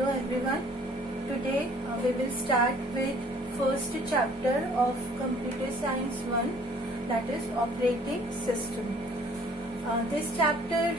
Hello everyone. Today we will start with first chapter of Computer Science 1, that is operating system. In this chapter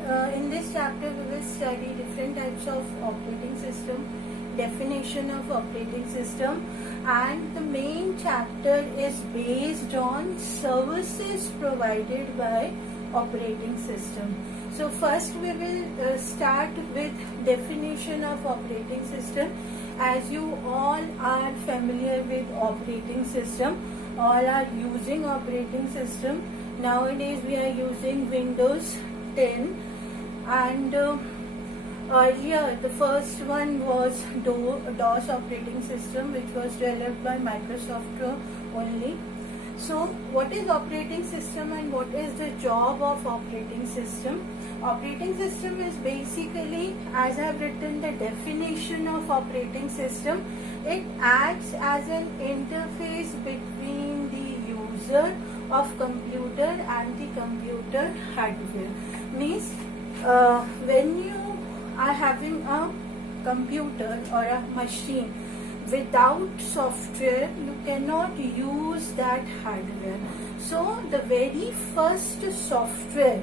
we will study different types of operating system, definition of operating system, and the main chapter is based on services provided by operating system. So first we will start with definition of operating system. As you all are familiar with operating system, all are using operating system. Nowadays we are using Windows 10, and earlier the first one was DOS operating system, which was developed by Microsoft only. So what is operating system and what is the job of operating system? Operating system is basically, as I have written the definition of operating system, it acts as an interface between the user of computer and the computer hardware. Means when you are having a computer or a machine, without software you cannot use that hardware. So the very first software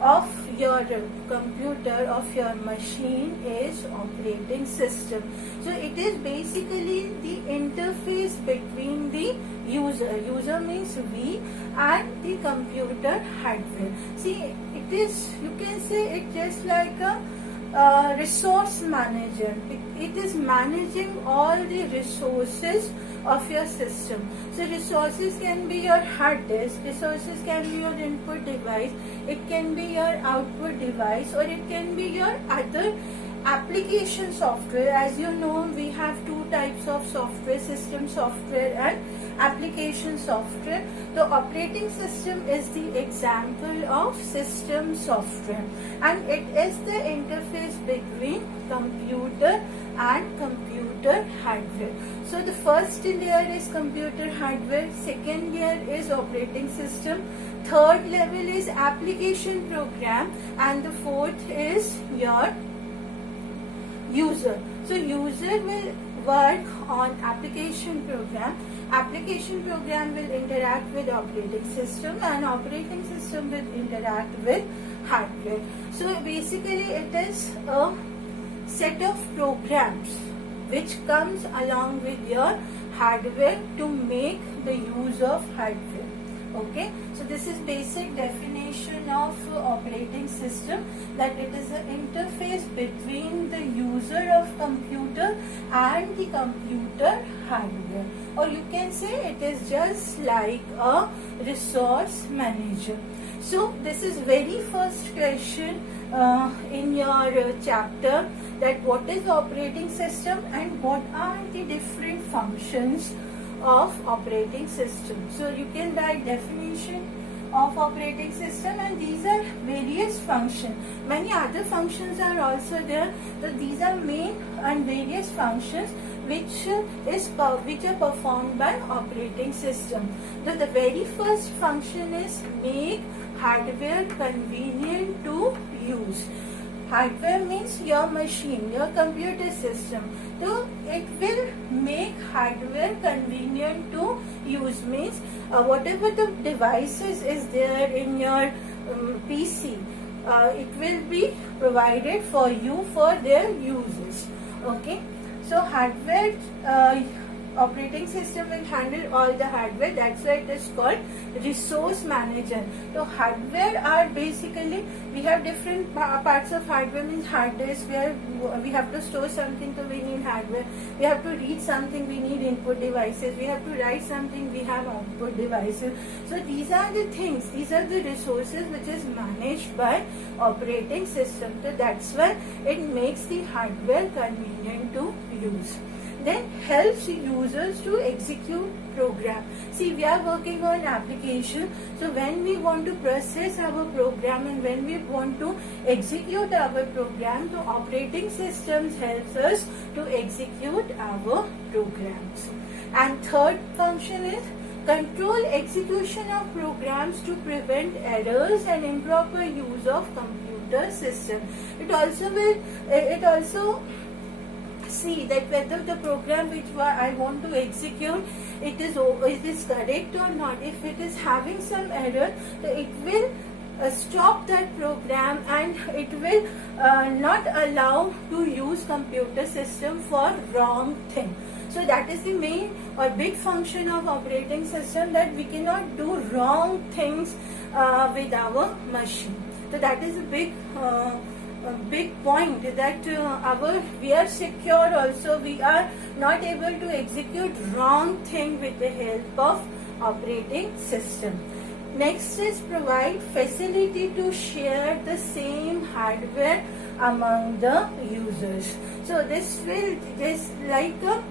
of your computer, of your machine, is operating system. So it is basically the interface between the user means we, and the computer hardware. See, it is, you can say it just like a resource manager. It is managing all the resources of your system. So resources can be your hard disk, resources can be your input device, it can be your output device, or it can be your other application software. As you know, we have two types of software: system software and application software. The operating system is the example of system software, and it is the interface between computer and computer hardware. So the first layer is computer hardware, second layer is operating system, third level is application program, and the fourth is your user. So user will work on application program. Application program will interact with operating system, and operating system will interact with hardware. So basically it is a set of programs which comes along with your hardware to make the use of hardware. Okay, so this is basic definition of operating system, that it is an interface between the user of computer and the computer hardware, or you can say it is just like a resource manager. So this is very first question in your chapter, that what is operating system and what are the different functions of operating system. So you can write definition of operating system, and these are various functions. Many other functions are also there, so these are main and various functions which are performed by operating system. So the very first function is make hardware convenient to use. Hardware means your machine, your computer system. So it will make hardware convenient to use, means whatever the devices is there in your PC, it will be provided for you for their uses. Okay, so hardware, operating system will handle all the hardware. That's why it is called resource manager. So hardware are basically, we have different parts of hardware. Means hard disk, where we have to store something, so we need hardware. We have to read something, we need input devices. We have to write something, we have output devices. So these are the things, these are the resources which is managed by operating system. So that's why it makes the hardware convenient to use. Then helps users to execute program. See, we are working on application, so when we want to process our program and when we want to execute our program, so operating systems helps us to execute our programs. And third function is control execution of programs to prevent errors and improper use of computer system. It also see that whether the program which I want to execute, it is correct or not. If it is having some error, so it will stop that program and it will not allow to use computer system for wrong thing. So that is the main or big function of operating system, that we cannot do wrong things with our machine. So that is a big point, that we are secure also, we are not able to execute wrong thing with the help of operating system. Next is provide facility to share the same hardware among the users. So this will just like a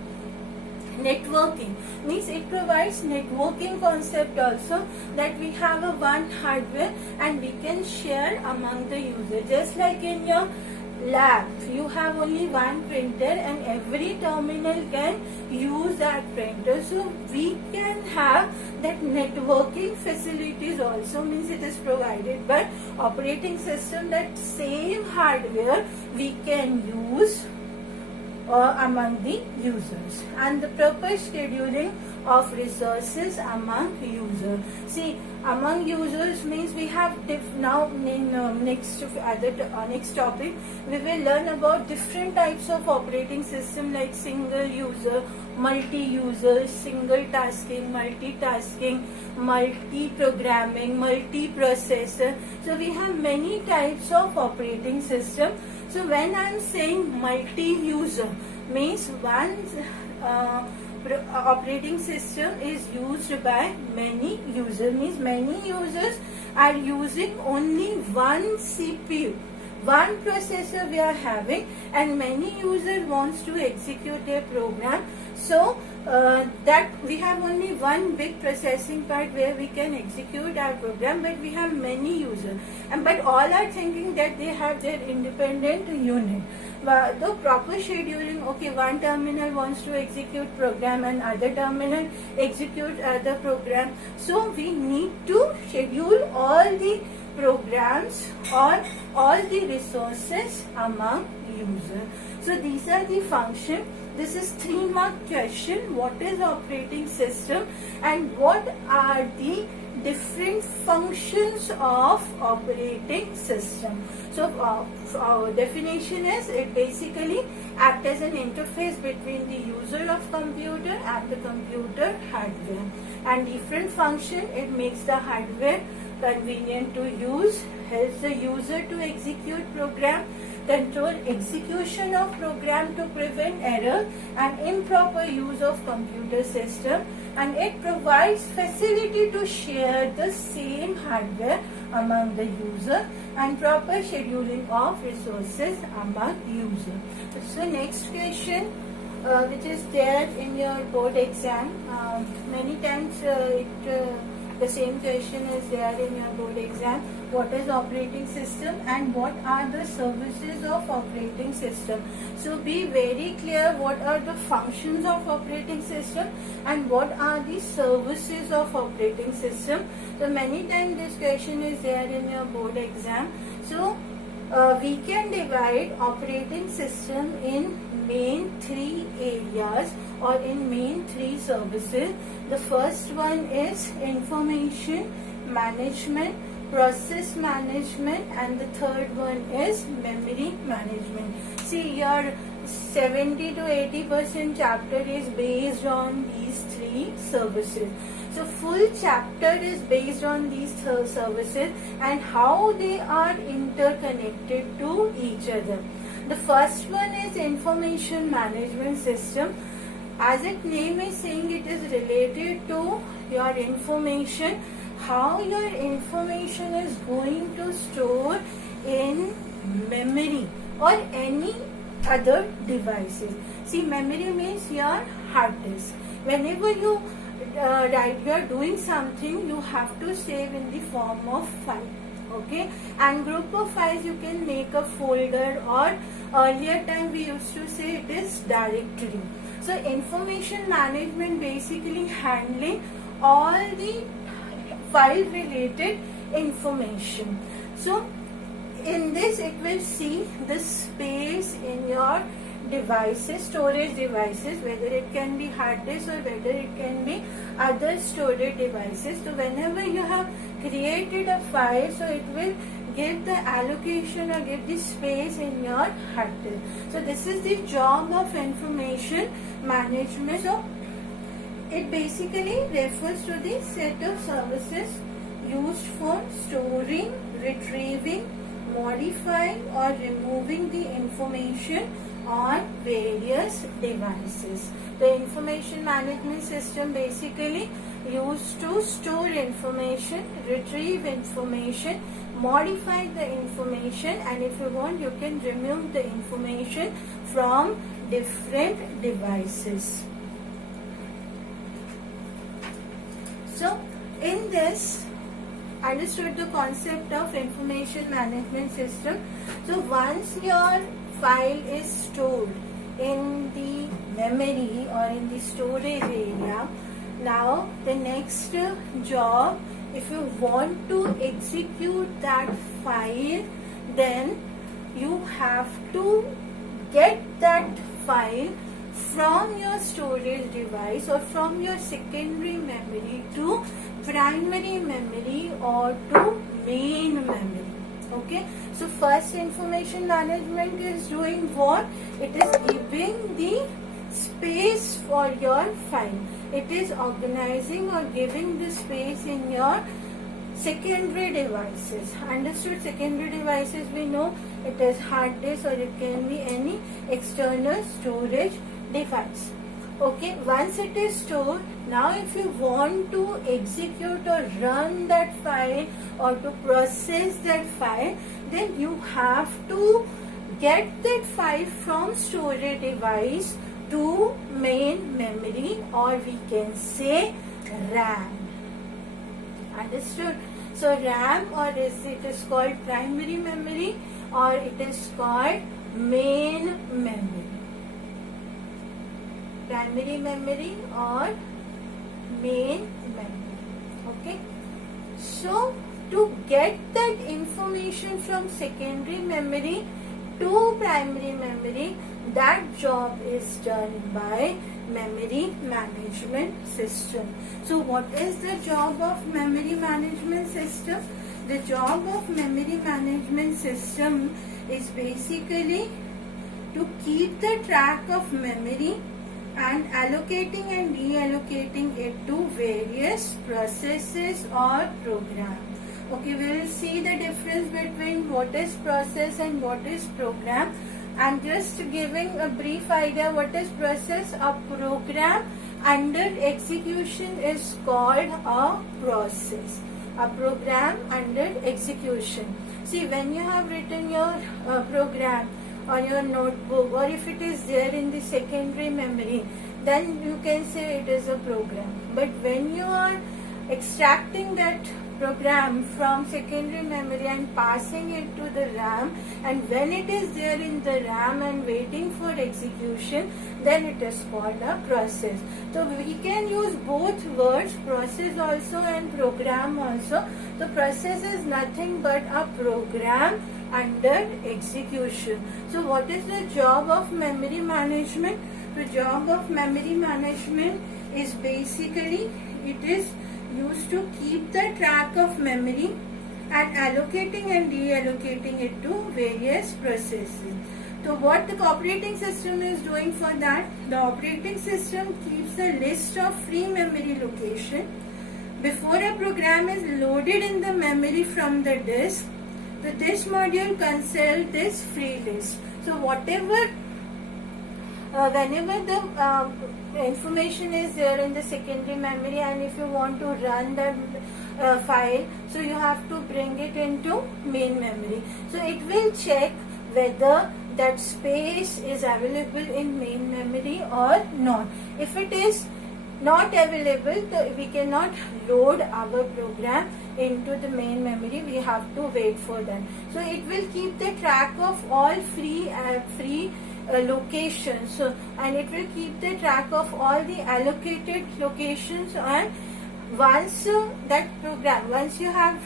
networking, means it provides networking concept also, that we have a one hardware and we can share among the user. Just like in your lab, you have only one printer and every terminal can use that printer. So we can have that networking facilities also, means it is provided by operating system, that same hardware we can use among the users. And the proper scheduling of resources among users. See, among users means we have now in next topic we will learn about different types of operating system, like single user, multi-user, single tasking, multitasking, multi-programming, multi-processor. So we have many types of operating system. So when I am saying multi-user, means one operating system is used by many users, means many users are using only one CPU, one processor we are having, and many users wants to execute their program. So that we have only one big processing part where we can execute our program, but we have many users, but all are thinking that they have their independent unit. The proper scheduling, okay, one terminal wants to execute program and other terminal execute other program. So we need to schedule all the programs or all the resources among users. So these are the functions. This is 3-mark question. What is operating system and what are the different functions of operating system? So our definition is, it basically acts as an interface between the user of computer and the computer hardware. And different function, it makes the hardware convenient to use, helps the user to execute program, control execution of program to prevent error and improper use of computer system, and it provides facility to share the same hardware among the user and proper scheduling of resources among user. So next question which is there in your board exam, many times the same question is there in your board exam. What is operating system and what are the services of operating system? So be very clear what are the functions of operating system and what are the services of operating system. So many times this question is there in your board exam. So we can divide operating system in main 3 areas or in main 3 services. The first one is information management, process management, and the third one is memory management. See, your 70 to 80% chapter is based on these 3 services. So full chapter is based on these services and how they are interconnected to each other. The first one is information management system. As its name is saying, it is related to your information, how your information is going to store in memory or any other devices. See, memory means your hard disk. Whenever you are doing something, you have to save in the form of file. Okay, and group of files you can make a folder, or earlier time we used to say it is directory. So information management basically handling all the file related information. So in this it will see the space in your devices, storage devices, whether it can be hard disk or whether it can be other storage devices. So whenever you have created a file, so it will give the allocation or give the space in your hard disk. So this is the job of information management. So it basically refers to the set of services used for storing, retrieving, modifying or removing the information on various devices. The information management system basically used to store information, retrieve information, modify the information, and if you want you can remove the information from different devices. So in this, understood the concept of information management system. So once your file is stored in the memory or in the storage area, now the next job, if you want to execute that file, then you have to get that file from your storage device or from your secondary memory to primary memory or to main memory. Okay, so first information management is doing what? It is giving the space for your file. It is organizing or giving the space in your secondary devices. Understood? Secondary devices, we know it is hard disk or it can be any external storage device. Okay, once it is stored, now if you want to execute or run that file or to process that file, then you have to get that file from storage device to main memory, or we can say RAM. Understood? So RAM, or it is called primary memory, or it is called main memory. Primary memory or main memory. Okay, so to get that information from secondary memory to primary memory, that job is done by memory management system. So what is the job of memory management system? The job of memory management system is basically to keep the track of memory and allocating and reallocating it to various processes or programs. Okay, we will see the difference between what is process and what is program. And just giving a brief idea what is process. A program under execution is called a process. A program under execution. See, when you have written your program on your notebook, or if it is there in the secondary memory, then you can say it is a program. But when you are extracting that program from secondary memory and passing it to the RAM, and when it is there in the RAM and waiting for execution, then it is called a process. So we can use both words, process also and program also. The process is nothing but a program under execution. So what is the job of memory management? The job of memory management is basically, it is used to keep the track of memory and allocating and reallocating it to various processes. So what the operating system is doing for that? The operating system keeps a list of free memory location. Before a program is loaded in the memory from the disk, this module consults this free list. So whatever, whenever the information is there in the secondary memory, and if you want to run that file, so you have to bring it into main memory. So it will check whether that space is available in main memory or not. If it is not available, we cannot load our program into the main memory. We have to wait for that. So it will keep the track of all free locations. So, and it will keep the track of all the allocated locations. And once that program, once you have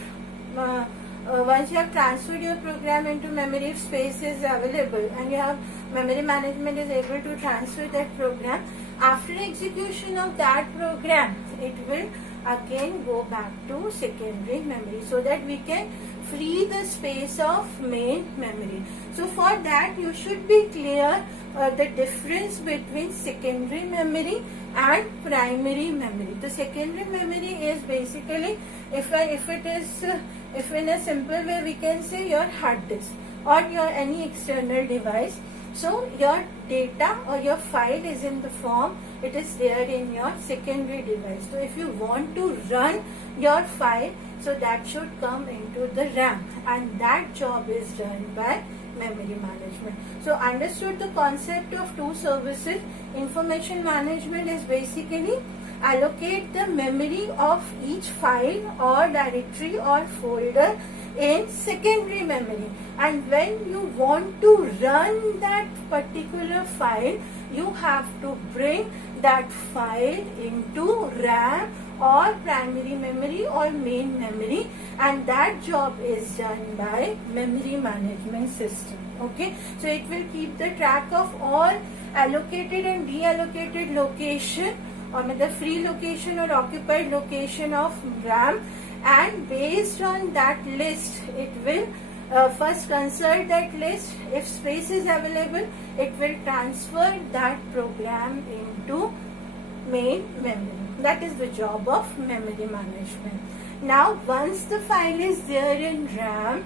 once you have transferred your program into memory, if space is available and you have memory management is able to transfer that program, after execution of that program, it will again go back to secondary memory so that we can free the space of main memory. So for that you should be clear the difference between secondary memory and primary memory. The secondary memory is basically, if in a simple way we can say your hard disk or your any external device. So your data or your file is in the form, it is there in your secondary device. So if you want to run your file, so that should come into the RAM, and that job is done by memory management. So understood the concept of two services. Information management is basically allocate the memory of each file or directory or folder in secondary memory, and when you want to run that particular file, you have to bring that file into RAM or primary memory or main memory, and that job is done by memory management system. Okay, so it will keep the track of all allocated and deallocated location, or the free location or occupied location of RAM, and based on that list it will first consult that list. If space is available, it will transfer that program into main memory. That is the job of memory management. Now once the file is there in RAM,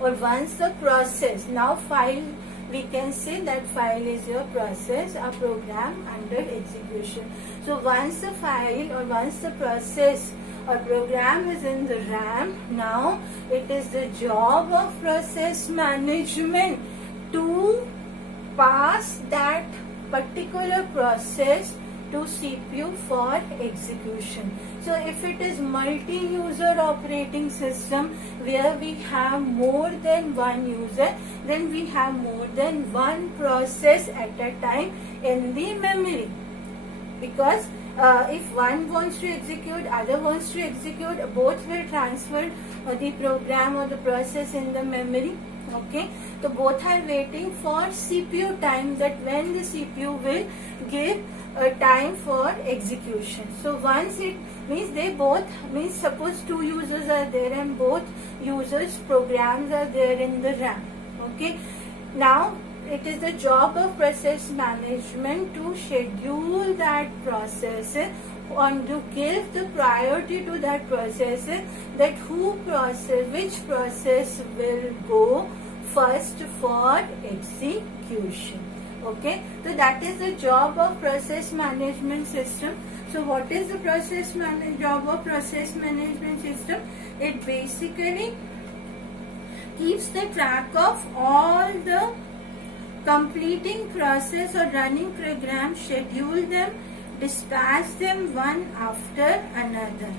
or once the process, now file, we can say that file is your process, a program under execution. So once the file or once the process or program is in the RAM, now it is the job of process management to pass that particular process to CPU for execution. So if it is multi-user operating system where we have more than one user, then we have more than one process at a time in the memory, because if one wants to execute, other wants to execute, both will transfer the program or the process in the memory. Okay, so both are waiting for CPU time, that when the CPU will give a time for execution. So once it means they both, means suppose two users are there and both users programs are there in the RAM. Okay, now it is the job of process management to schedule that process and to give the priority to that process, that which process will go first for execution. Okay, so that is the job of process management system. So what is the job of process management system? It basically keeps the track of all the completing process or running program, schedule them, dispatch them one after another,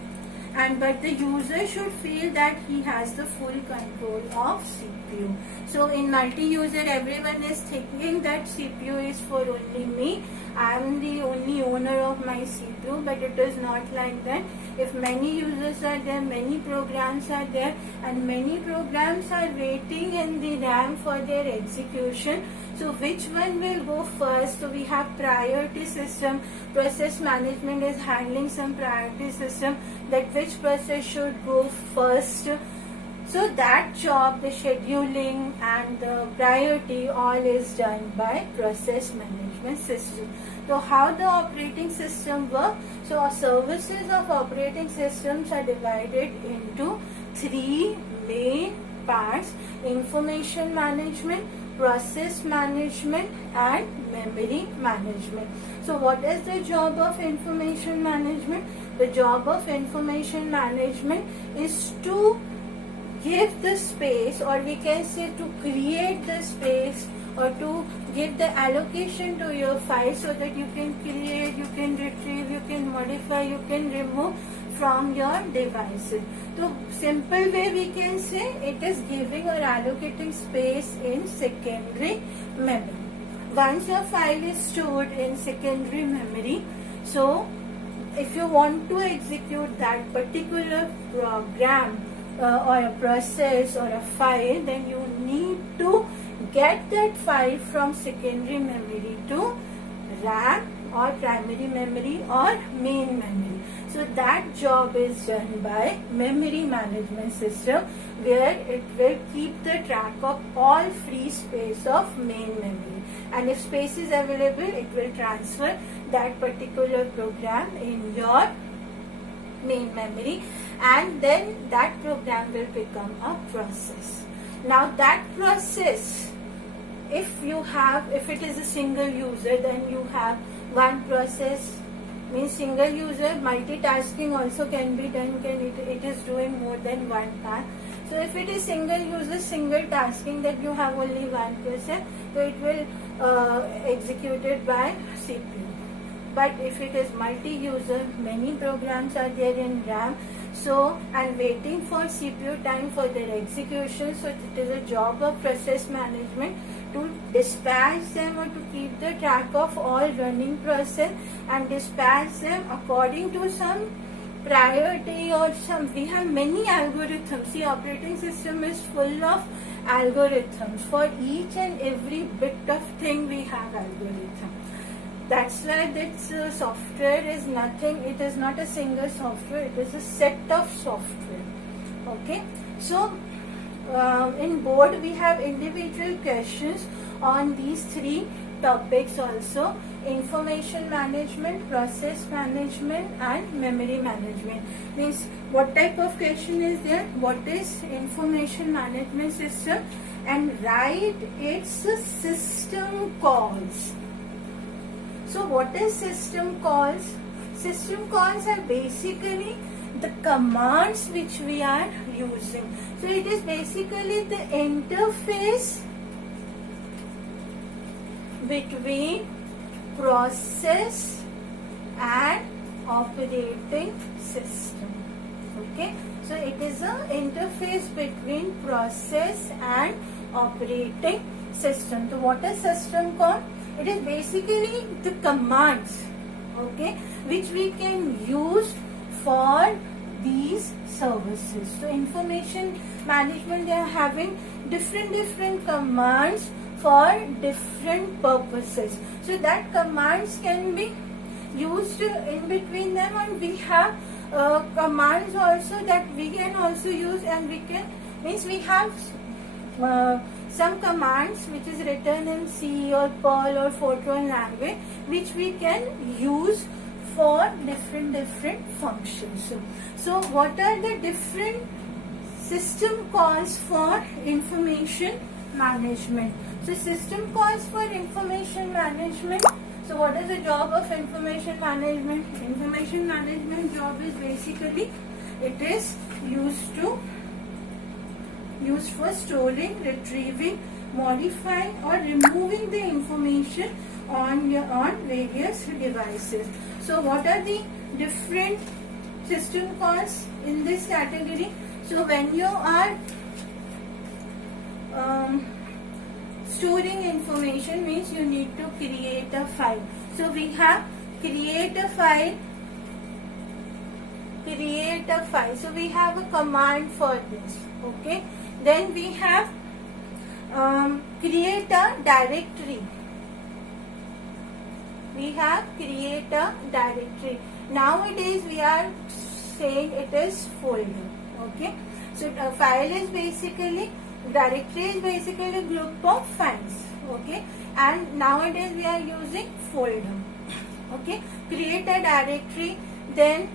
but the user should feel that he has the full control of CPU. So in multi-user, everyone is thinking that CPU is for only me, I am the only owner of my CPU, but it is not like that. If many users are there, many programs are there, and many programs are waiting in the RAM for their execution, so which one will go first? So we have priority system. Process management is handling some priority system, that which process should go first. So that job, the scheduling and the priority, all is done by process management system. So how the operating system works? So our services of operating systems are divided into three main parts: information management, process management, and memory management. So what is the job of information management? The job of information management is to give the space, or we can say to create the space, or to give the allocation to your file so that you can create, you can retrieve, you can modify, you can remove from your devices. So simple way we can say it is giving or allocating space in secondary memory. Once your file is stored in secondary memory, so if you want to execute that particular program or a process or a file, then you need to get that file from secondary memory to RAM or primary memory or main memory. So that job is done by memory management system, where it will keep the track of all free space of main memory, and if space is available, it will transfer that particular program in your main memory, and then that program will become a process. Now that process, if it is a single user, then you have one process, means single user. Multitasking also can be done, it is doing more than one task. So if it is single user, single tasking, that you have only one process, so it will executed by CPU. But if it is multi-user, many programs are there in RAM, so and waiting for CPU time for their execution, so it is a job of process management to dispatch them or to keep the track of all running process and dispatch them according to some priority or some. We have many algorithms. The operating system is full of algorithms. For each and every bit of thing we have algorithm. That's why this software is nothing. It is not a single software. It is a set of software. Okay. So in board we have individual questions on these three topics also: information management, process management, and memory management. Means what type of question is there? What is information management system? And write its system calls. So what is system calls? System calls are basically the commands which we are using. So it is basically the interface between process and operating system. Okay, so it is an interface between process and operating system. So what is system call? It is basically the commands, okay, which we can use for these services. So information management, they are having different commands for different purposes. So that commands can be used in between them, and we have commands also that we can also use, and we can, means we have some commands which is written in C or Perl or Fortran language, which we can use for different functions. So what are the different system calls for information management? So system calls for information management. So what is the job of information management? Information management job is basically, it is used for storing, retrieving, modifying or removing the information on various devices. So what are the different system calls in this category? So when you are storing information, means you need to create a file. So we have create a file. So we have a command for this. Okay. Then we have create a directory. Nowadays we are saying it is folder. Okay. So a file is basically, directory is basically a group of files. Okay. And nowadays we are using folder. Okay. Create a directory. Then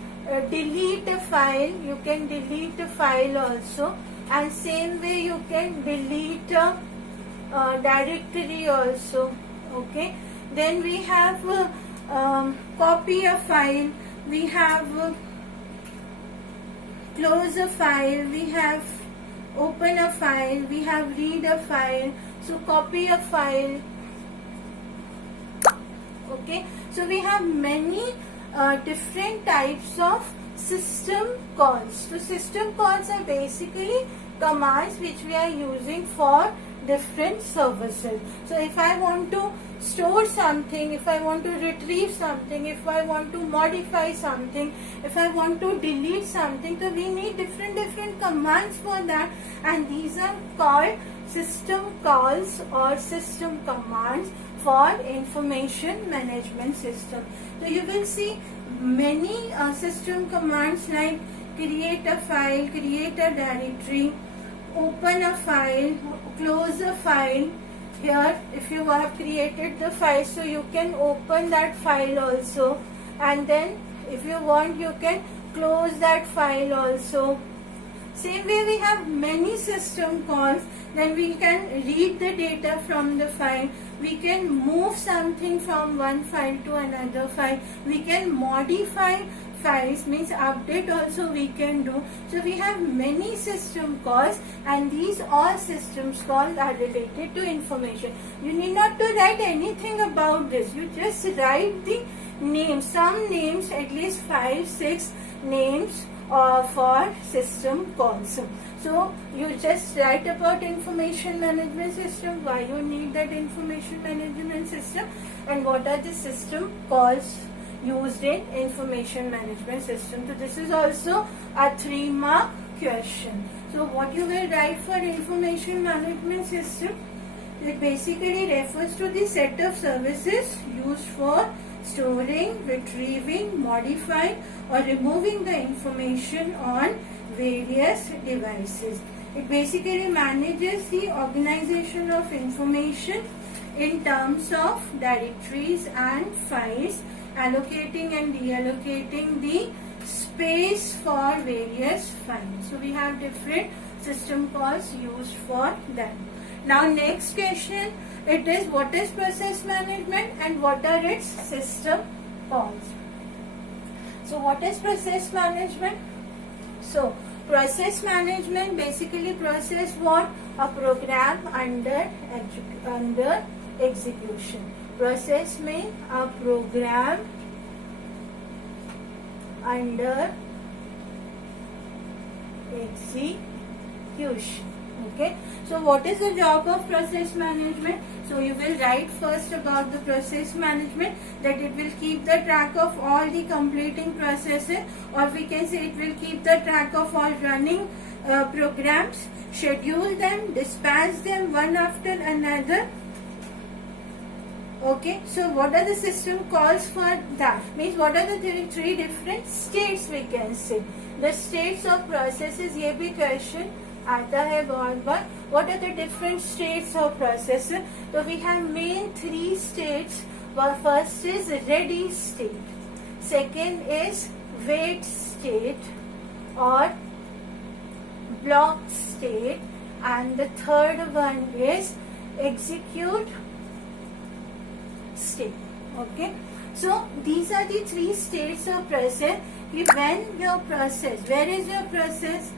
delete a file. You can delete a file also. And same way you can delete a directory also. Okay. Then we have copy a file. We have close a file. We have open a file. We have read a file. So copy a file. Okay. So we have many different types of system calls. So system calls are basically commands which we are using for different services. So if I want to store something, if I want to retrieve something, if I want to modify something, if I want to delete something, so we need different commands for that, and these are called system calls or system commands for information management system. So you will see many system commands like create a file, create a directory, open a file, close a file. Here if you have created the file, so you can open that file also, and then if you want you can close that file also. Same way we have many system calls. Then we can read the data from the file, we can move something from one file to another file, we can modify files, means update also we can do. So we have many system calls, and these all systems calls are related to information. You need not to write anything about this, you just write the names, some names, at least 5-6 names for system calls. So you just write about information management system, why you need that information management system, and what are the system calls used in information management system. So this is also a 3-mark question. So what you will write for information management system, it basically refers to the set of services used for storing, retrieving, modifying or removing the information on various devices. It basically manages the organization of information in terms of directories and files, allocating and reallocating the space for various files. So we have different system calls used for that. Now next question, it is what is process management and what are its system calls. So what is process management? So process management basically process what? A program under execution. Process means a program under execution. Okay. So what is the job of process management? So you will write first about the process management, that it will keep the track of all the completing processes, or we can say it will keep the track of all running programs, schedule them, dispatch them one after another. Okay, so what are the system calls for that? Means what are the three different states we can say? The states of processes, ये भी question आता है बहुत बार. What are the different states of process? So we have main 3 states. Well, first is ready state, second is wait state or block state, and the third one is execute state. Okay, so these are the 3 states of process. When your process, where is your process?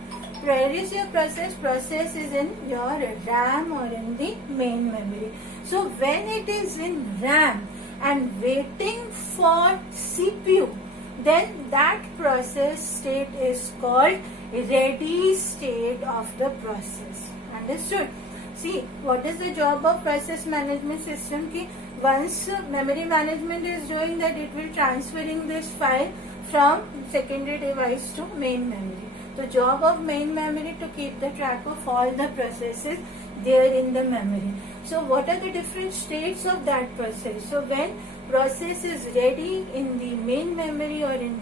Where is your process? Process is in your RAM or in the main memory. So when it is in RAM and waiting for CPU, then that process state is called ready state of the process. Understood? See, what is the job of process management system? Ki once memory management is doing that, it will transferring this file from secondary device to main memory. The job of main memory to keep the track of all the processes there in the memory. So what are the different states of that process? So when process is ready in the main memory or in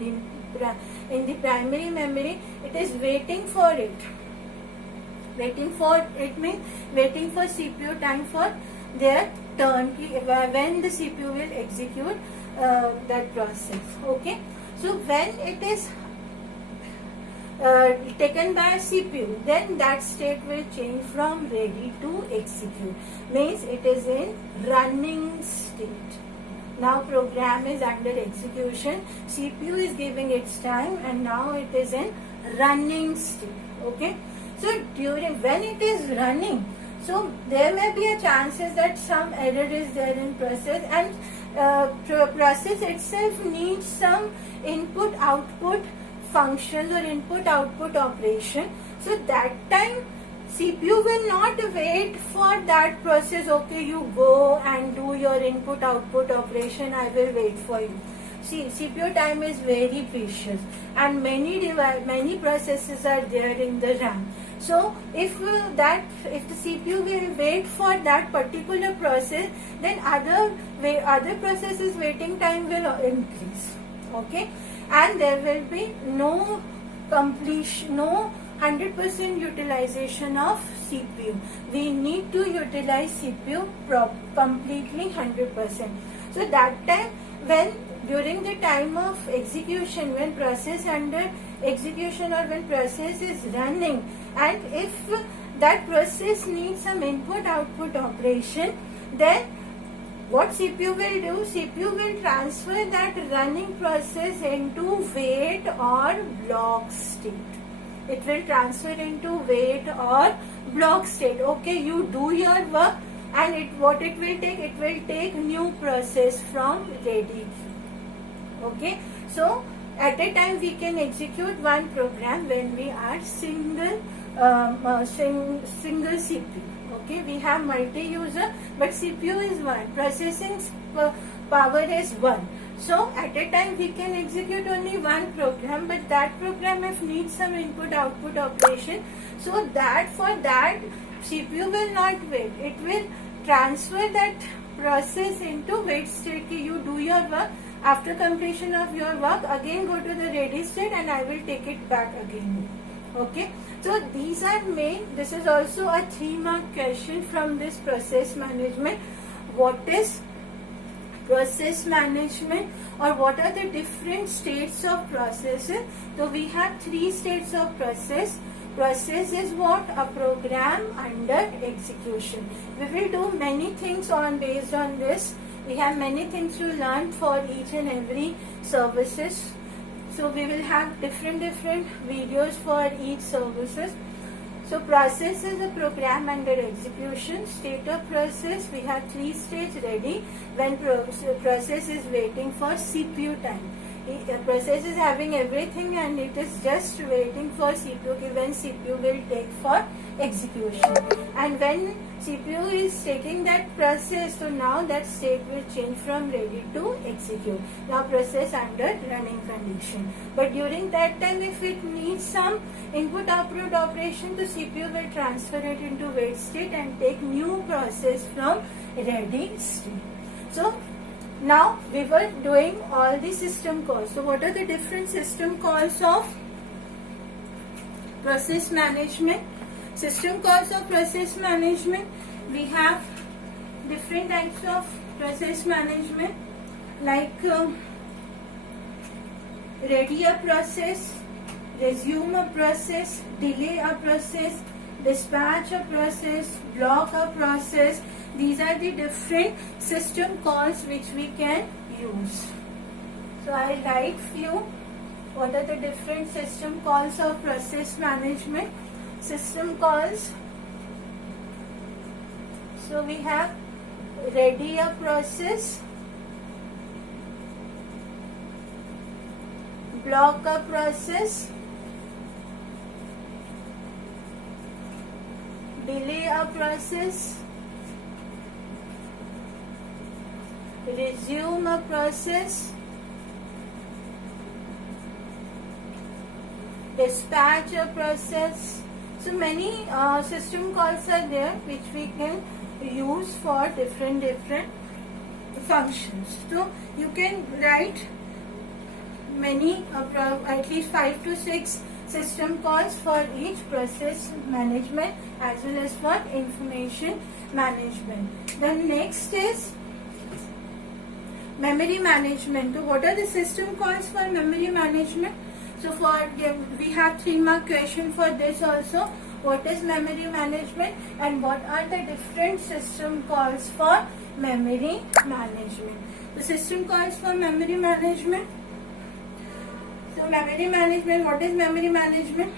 the primary memory, it is waiting for it. Waiting for it means waiting for CPU time for their turn, when the CPU will execute that process. Okay, so when it is taken by a CPU, then that state will change from ready to execute. Means it is in running state. Now program is under execution, CPU is giving its time, and now it is in running state. Okay, so during when it is running, so there may be a chances that some error is there in process, and process itself needs some input output functions or input output operation. So that time CPU will not wait for that process. Okay, you go and do your input output operation, I will wait for you. See, CPU time is very precious, and many processes are there in the RAM. So if the CPU will wait for that particular process, then other processes waiting time will increase. Okay, and there will be no 100% utilization of CPU. We need to utilize CPU completely 100%. So that time, when during the time of execution, when process under execution or when process is running, and if that process needs some input output operation, then what CPU will do? CPU will transfer that running process into wait or block state. It will transfer into wait or block state. Okay, you do your work, and what it will take? It will take new process from ready. Okay, so at a time we can execute one program when we are single CPU. Okay, we have multi-user, but CPU is one. Processing power is one. So at a time we can execute only one program, but that program if needs some input output operation, so that for that CPU will not wait. It will transfer that process into wait state. You do your work. After completion of your work, again go to the ready state, and I will take it back again. Okay, so these are main. This is also a 3-mark question from this process management. What is process management, or what are the different states of processes? So we have 3 states of process. Process is what? A program under execution. We will do many things based on this. We have many things to learn for each and every services. So we will have different videos for each services. So process is a program under execution. State of process, we have 3 states ready when process is waiting for CPU time. Process is having everything, and it is just waiting for CPU when CPU will take for execution. And when CPU is taking that process, so now that state will change from ready to execute. Now process under running condition. But during that time, if it needs some input output operation, the CPU will transfer it into wait state and take new process from ready state. So now we were doing all the system calls. So what are the different system calls of process management? System calls of process management. We have different types of process management, like ready a process, resume a process, delay a process, dispatch a process, block a process. These are the different system calls which we can use. So I write few. What are the different system calls of process management? System calls. So we have ready a process, block a process, delay a process, resume a process, dispatch a process. So many system calls are there which we can use for different functions. So you can write many, at least 5 to 6 system calls for each process management as well as for information management. The next is memory management. So what are the system calls for memory management? So we have 3-mark question for this also. What is memory management, and what are the different system calls for memory management? The system calls for memory management. So memory management, what is memory management?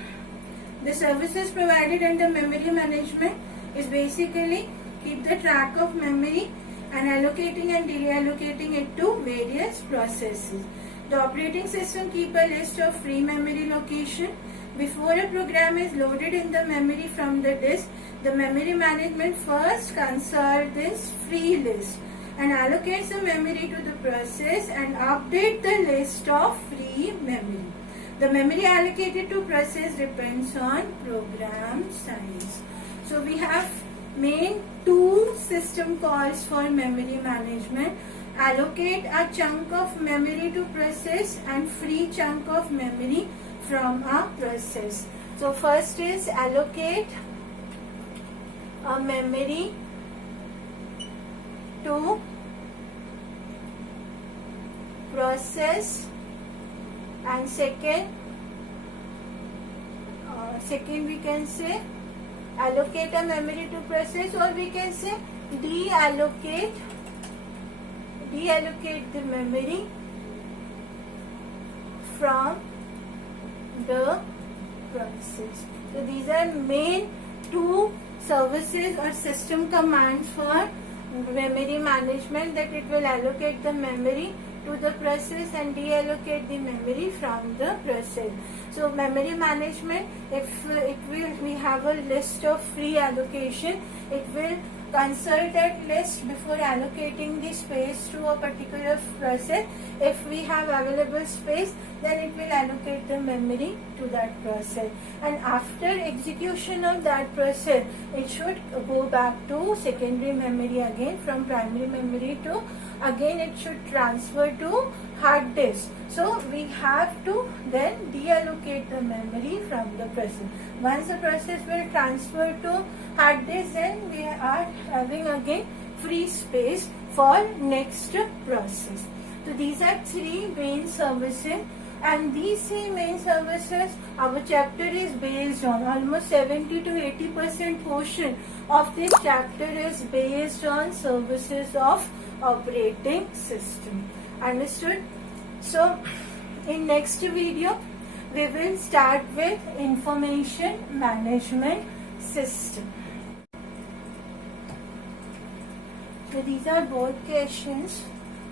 The services provided under memory management is basically keep the track of memory and allocating and reallocating it to various processes. The operating system keep a list of free memory location. before a program is loaded in the memory from the disk, the memory management first consults this free list and allocates the memory to the process and update the list of free memory. The memory allocated to process depends on program size. So we have main two system calls for memory management. Allocate a chunk of memory to process and free chunk of memory from a process. So first is allocate a memory to process, and second we can say allocate a memory to process, or we can say deallocate the memory from the process. So these are main two services or system commands for memory management, that it will allocate the memory to the process and deallocate the memory from the process. So memory management, if we have a list of free allocation, it will consult that list before allocating the space to a particular process. If we have available space, then it will allocate the memory to that process, and after execution of that process, it should go back to secondary memory again. From primary memory to again it should transfer to hard disk. So we have to then deallocate the memory from the process. Once the process will transfer to hard disk, then we are having again free space for next process. So these are three main services, and these three main services our chapter is based on. Almost 70 to 80% portion of this chapter is based on services of operating system. Understood? So in next video we will start with information management system. So these are board questions.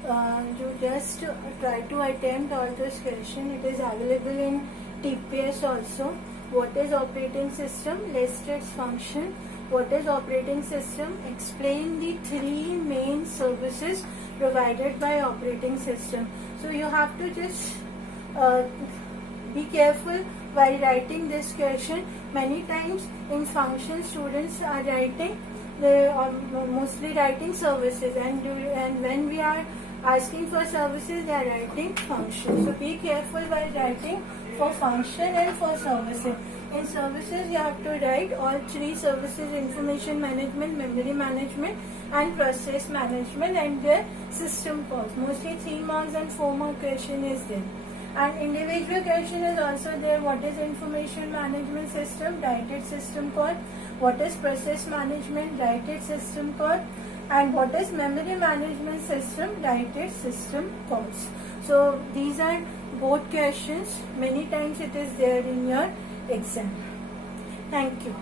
You just try to attempt all those questions. It is available in TPS also. What is operating system? List its function. What is operating system? Explain the three main services provided by operating system. So you have to just be careful while writing this question. Many times in function students are writing, they are mostly writing services, and when we are asking for services, they are writing function. So be careful while writing for function and for services. In services you have to write all three services: information management, memory management and process management, and their system calls. Mostly 3 marks and 4 mark question is there. And individual question is also there. What is information management system? Write its system call. What is process management? Write its system call. And what is memory management system? Write its system calls. So these are both questions. Many times it is there in your exam. Thank you.